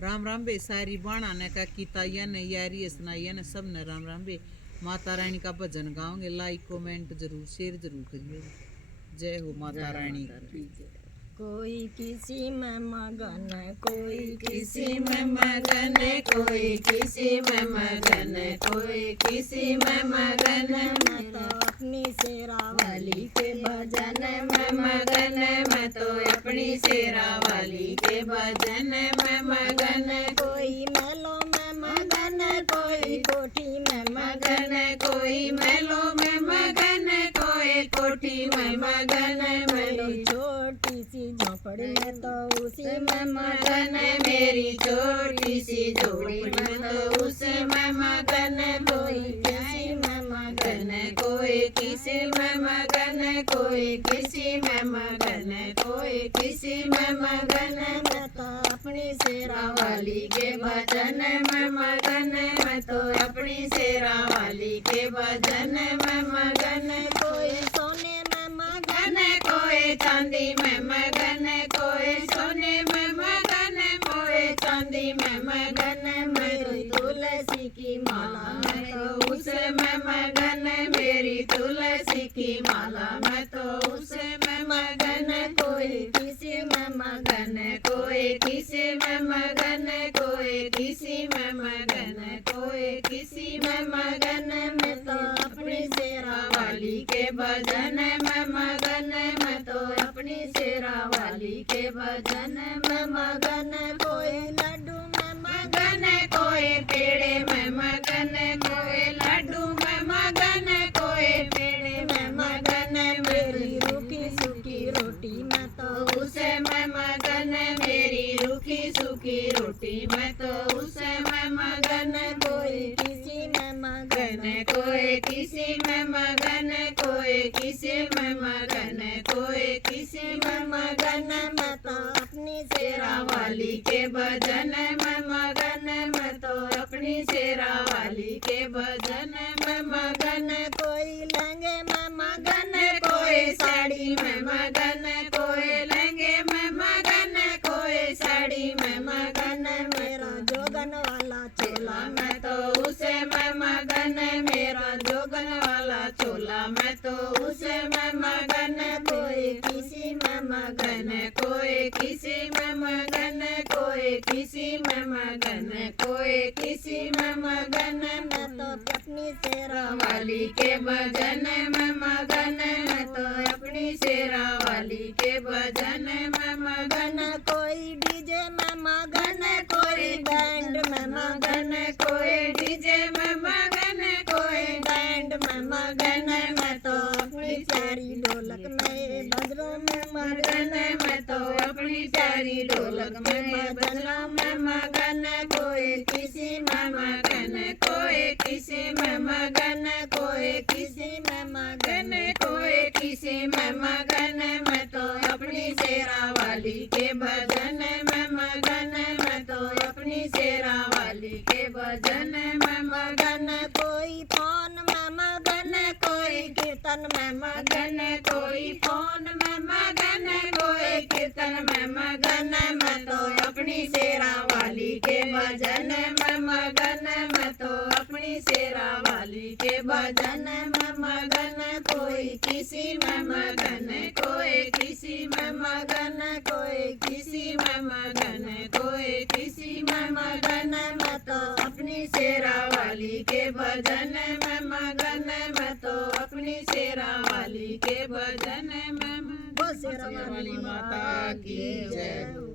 राम राम बे सारी बाणा ने का कीताया ने यारी सुनाइया ने सब ने राम राम बे। माता रानी का भजन गाओगे, लाइक कमेंट जरूर शेयर जरूर करिए। जय हो माता रानी की। कोई किसी में मगन, कोई किसी में मगन, कोई किसी में मगन, कोई किसी में मगन। मैं तो अपनी शेरा वाली के भजन में मगन, मैं तो अपनी शेरा वाली के भजन में मगन। कोई मेलो में मगन, कोई कोठी में मगन, कोई मेलो में मगन, कोई कोठी में मगन। मेरी छोटी सी झोपड़ी में तो उसी में मगन, मेरी छोटी सी झोपड़ी में तो उसी में मगन। कोई किसी में मगन, कोई किसी में मगन, कोई किसी में मगन, कोई किसी में मगन। मैं तो अपनी शेरा वाली के भजन में मगन, मैं तो अपनी शेरा वाली के भजन में मगन। कोई सोने में मगन, कोई चांदी में मगन, कोई सोने में मगन, कोई चांदी में मगन। मेरी तुलसी की माला मैं तो उसे में मगन, मेरी तुलसी की माला मैं तो उसे में मगन। कोई किसी में मगन, कोई किसी में मगन, कोई किसी में मगन, कोई किसी में मगन। मैं तो अपनी शेरा वाली के भजन में मगन, मैं तो अपनी शेरा वाली के भजन में मगन। कोई लड्डू में मगन, कोई पेड़े में मगन, कोई लड्डू में मगन, कोई पेड़े में मगन। मेरी रूखी सूखी रोटी में तो उसे में मगन, मेरी रूखी सूखी रोटी में तो उसे में मगन। कोई किसी में मगन, कोई किसी में मगन, कोई किसी में मगन, कोई किसी में मगन। मैं तो अपनी शेरा वाली के भजन में मगन, मैं तो अपनी शेरा वाली के भजन में मगन। कोई लहंगे में मगन, कोई साड़ी में मगन, कोई लहंगे में मगन, कोई साड़ी में मगन। मेरा जोगन वाला चोला मैं तो उसे में मगन, मेरा जोगन वाला चोला मैं तो उसे में मगन। कोई किसी में मगन, कोई किसी में मगन, कोई किसी में मगन, कोई किसी में मगन। मैं तो अपनी शेरा वाली के भजन में मगन, मैं तो अपनी शेरा वाली के भजन में मगन। कोई डीजे में मगन, कोई बैंड में मगन, कोई डीजे में मगन, कोई बैंड में मगन। मैं तो अपनी प्यारी ढोलक में बजरों में मगन, मैं तो अपनी प्यारी ढोलक में बजना में मगन। कोई किसी में मगन, कोई किसी में मगन, कोई किसी में मगन, कोई किसी में मगन। मैं तो अपनी शेरा वाली के भजन में मगन, मैं तो अपनी शेरा वाली के भजन में मगन। कोई फोन में मगन, कोई कीर्तन में मगन, कोई फोन में मगन, कोई कीर्तन में मगन। मैं तो अपनी शेरा वाली के भजन में मगन, मैं तो अपनी शेरा वाली के भजन में मगन। कोई किसी में मगन, कोई किसी में मगन, कोई किसी में मगन, कोई किसी में मगन। मैं तो अपनी शेरा वाली के भजन में मगन, मैं तो अपनी शेरा वाली के भजन में मगन। शेरा वाली माता की जय।